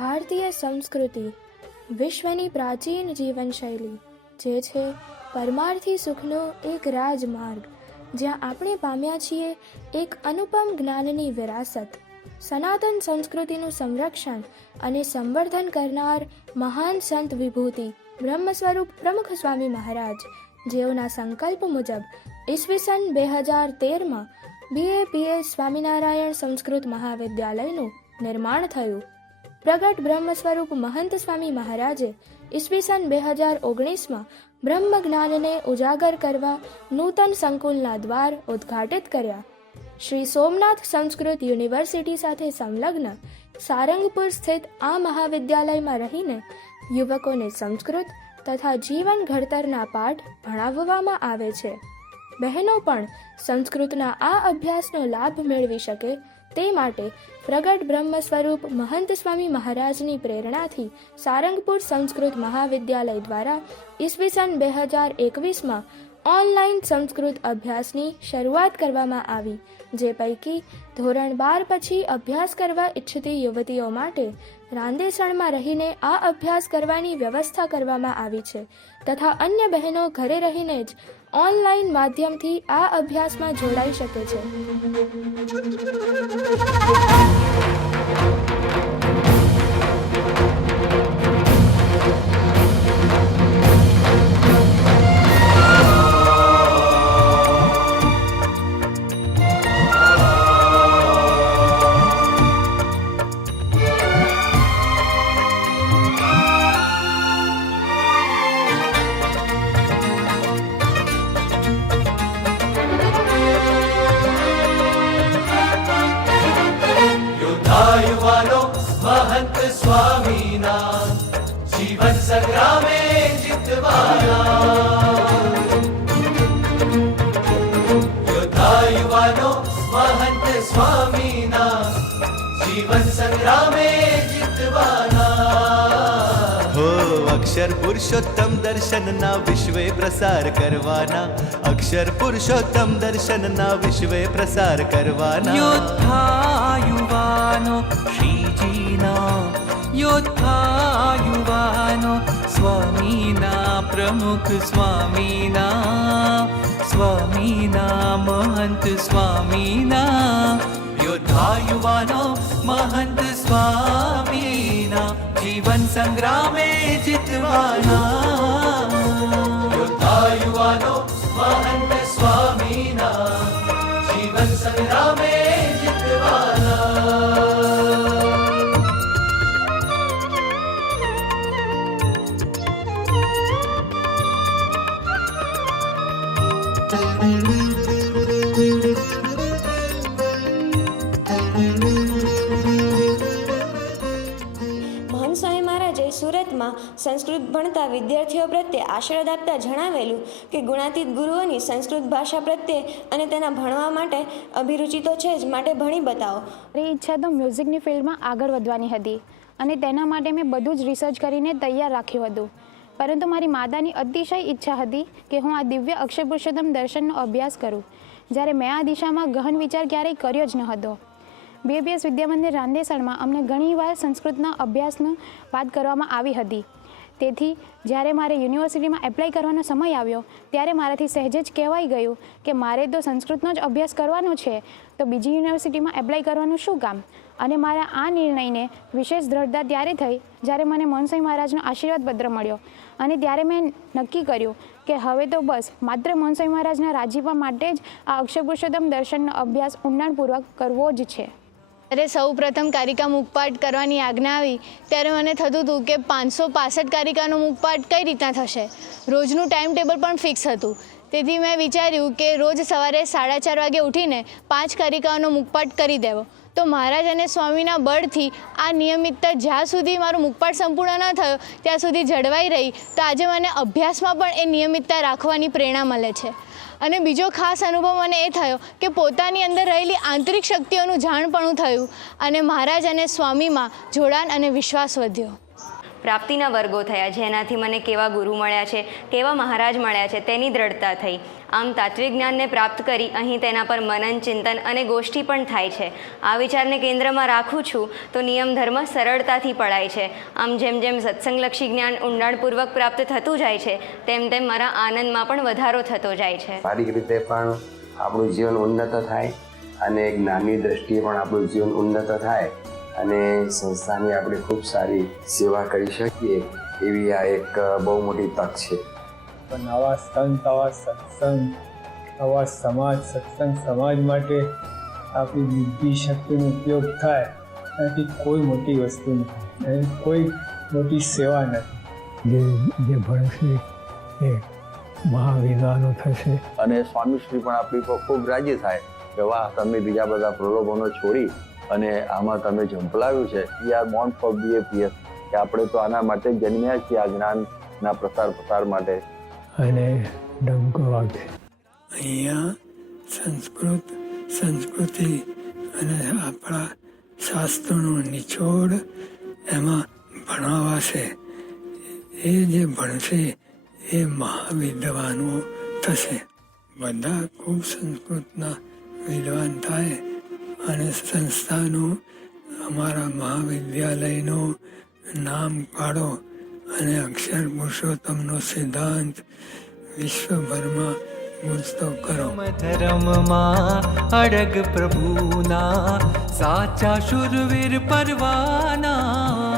ભારતીય સંસ્કૃતિ વિશ્વની પ્રાચીન જીવનશૈલી જે છે પરમાર્થી સુખનો એક રાજમાર્ગ, જ્યાં આપણે પામ્યા છીએ એક અનુપમ જ્ઞાનની વિરાસત. સનાતન સંસ્કૃતિનું સંરક્ષણ અને સંવર્ધન કરનાર મહાન સંત વિભૂતિ બ્રહ્મ સ્વરૂપ પ્રમુખ સ્વામી મહારાજ, જેઓના સંકલ્પ મુજબ ઈસવીસન 2013 BAPS સ્વામિનારાયણ સંસ્કૃત મહાવિદ્યાલયનું નિર્માણ થયું. પ્રગટ બ્રહ્મ સ્વરૂપ મહંત સ્વામી મહારાજે ઈસવીસન 2019 બ્રહ્મ જ્ઞાનને ઉજાગર કરવા નૂતન સંકુલના દ્વાર ઉદ્ઘાટિત કર્યા. શ્રી સોમનાથ સંસ્કૃત યુનિવર્સિટી સાથે સંલગ્ન સારંગપુર સ્થિત આ મહાવિદ્યાલયમાં રહીને યુવકોને સંસ્કૃત તથા જીવન ઘડતરના પાઠ ભણાવવામાં આવે છે. બહેનો પણ સંસ્કૃતના આ અભ્યાસનો લાભ મેળવી શકે તે માટે પ્રગટ બ્રહ્મ સ્વરૂપ મહંત સ્વામી મહારાજની પ્રેરણાથી સારંગપુર સંસ્કૃત મહાવિદ્યાલય દ્વારા ઈસવીસન 2021 ઓનલાઈન સંસ્કૃત અભ્યાસની શરૂઆત કરવામાં આવી, જે પૈકી ધોરણ 12 પછી અભ્યાસ કરવા ઈચ્છતી યુવતીઓ માટે રાંદેસણમાં રહીને આ અભ્યાસ કરવાની વ્યવસ્થા કરવામાં આવી છે તથા અન્ય બહેનો ઘરે રહીને જ ઓનલાઈન માધ્યમથી આ અભ્યાસમાં જોડાઈ શકે છે. महंत स्वामीना जीवन संग्रामे जितवाना. योद्धा युવાનો महंत स्वामीना जीवन संग्रामे जितवाना. हो अक्षर पुरुषोत्तम दर्शनना विश्वे प्रसार करवाना. अक्षर पुरुषोत्तम दर्शनना विश्वे प्रसार करवाना. योद्धा युવાનો श्रीजीना, योद्धा युવાનો स्वामीना प्रमुख स्वामीना, स्वामीना महंत स्वामीना. योद्धा युવાનો महंत स्वामीना जीवन संग्रामे जितवाना. योद्धा युવાનો महंत स्वामीना जीवन संग्रामे जितवाना. સુરતમાં સંસ્કૃત ભણતા વિદ્યાર્થીઓ પ્રત્યે આશીર્વાદ આપતા જણાવેલું કે ગુણાતીત ગુરુઓની સંસ્કૃત ભાષા પ્રત્યે અને તેના ભણવા માટે અભિરુચિ તો છે જ, માટે ભણી બતાવો. મારી ઈચ્છા તો મ્યુઝિકની ફિલ્ડમાં આગળ વધવાની હતી અને તેના માટે મેં બધું જ રિસર્ચ કરીને તૈયાર રાખ્યું હતું. પરંતુ મારી માતાની અતિશય ઈચ્છા હતી કે હું આ દિવ્ય અક્ષર પુરુષોત્તમ દર્શનનો અભ્યાસ કરું, જ્યારે મેં આ દિશામાં ગહન વિચાર ક્યારેય કર્યો જ ન હતો. BAPS વિદ્યામંદિર રાંદેસણમાં અમને ઘણીવાર સંસ્કૃતના અભ્યાસની વાત કરવામાં આવી હતી. તેથી જ્યારે મારે યુનિવર્સિટીમાં એપ્લાય કરવાનો સમય આવ્યો ત્યારે મારાથી સહેજ જ કહેવાઈ ગયું કે મારે તો સંસ્કૃતનો જ અભ્યાસ કરવાનો છે, તો બીજી યુનિવર્સિટીમાં એપ્લાય કરવાનું શું કામ. અને મારા આ નિર્ણયને વિશેષ દ્રઢતા ત્યારે થઈ જ્યારે મને મનસ્વામી મહારાજનો આશીર્વાદ પત્ર મળ્યો અને ત્યારે મેં નક્કી કર્યું કે હવે તો બસ માત્ર મનસ્વામી મહારાજના રાજીપા માટે જ આ અક્ષર પુરુષોત્તમ દર્શનનો અભ્યાસ ઊંડાણપૂર્વક કરવો જ છે. ત્યારે સૌ પ્રથમ કારિકા મુખપાઠ કરવાની આજ્ઞા આવી ત્યારે મને થતું હતું કે 565 કારિકાનો મુખપાઠ કઈ રીતના થશે. રોજનું ટાઈમ ટેબલ પણ ફિક્સ હતું. તેથી મેં વિચાર્યું કે રોજ સવારે 4:30 વાગે ઉઠીને 5 કારિકાઓનો મુખપાઠ કરી દેવો. તો મહારાજ અને સ્વામીના બળથી આ નિયમિતતા જ્યાં સુધી મારો મુખપાઠ સંપૂર્ણ ન થયો ત્યાં સુધી જળવાઈ રહી. તો આજે મને અભ્યાસમાં પણ એ નિયમિતતા રાખવાની પ્રેરણા મળે છે. અને બીજો ખાસ અનુભવ મને એ થયો કે પોતાની અંદર રહેલી આંતરિક શક્તિઓનું જાણપણું થયું અને મહારાજ અને સ્વામીમાં જોડાણ અને વિશ્વાસ વધ્યો. પ્રાપ્તિના વર્ગો થયા, જેનાથી મને કેવા ગુરુ મળ્યા છે, કેવા મહારાજ મળ્યા છે તેની દ્રઢતા થઈ. આમ તાત્વિક જ્ઞાનને પ્રાપ્ત કરી અહીં તેના પર મનન, ચિંતન અને ગોષ્ઠી પણ થાય છે. આ વિચારને કેન્દ્રમાં રાખું છું તો નિયમ ધર્મ સરળતાથી પડાય છે. આમ જેમ જેમ સત્સંગલક્ષી જ્ઞાન ઊંડાણપૂર્વક પ્રાપ્ત થતું જાય છે તેમ તેમ મારા આનંદમાં પણ વધારો થતો જાય છે. શારીરિક રીતે પણ આપણું જીવન ઉન્નત થાય અને જ્ઞાનની દ્રષ્ટિએ પણ આપણું જીવન ઉન્નત થાય અને સંસ્થાની આપણે ખૂબ સારી સેવા કરી શકીએ એવી આ એક બહુ મોટી તક છે. પણ આવા સંત, આવા સત્સંગ, આવા સમાજ, સત્સંગ સમાજ માટે આપણી બુદ્ધિ શક્તિનો ઉપયોગ થાય એનાથી કોઈ મોટી વસ્તુ નથી અને કોઈ મોટી સેવા નથી. જે ભણશે એ મહાવિદ્વાનો થશે. અને સ્વામીશ્રી પણ આપણી પર ખૂબ રાજી થાય કે વાહ, તમે બીજા બધા પ્રલોભનો છોડી અને આમાં તમે ઝંપલાવ્યું છે. We are born for BAPS, કે આપણે તો આના માટે જન્મ્યા છીએ, આ જ્ઞાનના પ્રસાર માટે. અને ડંકો વાગે અહીંયા સંસ્કૃતિ અને આપણા શાસ્ત્રોનો નિચોડ એમાં ભણાવાશે. એ જે ભણશે એ મહાવિદ્વાનો થશે. બધા ખૂબ સંસ્કૃતના વિદ્વાન થાય અને સંસ્થાનું, અમારા મહાવિદ્યાલયનું નામ કાઢો અને અક્ષર પુરુષોત્તમનો સિદ્ધાંત વિશ્વભરમાં ગુંજતો કરો. ધર્મમાં અડગ પ્રભુના સાચા શુરવીર પરવાના.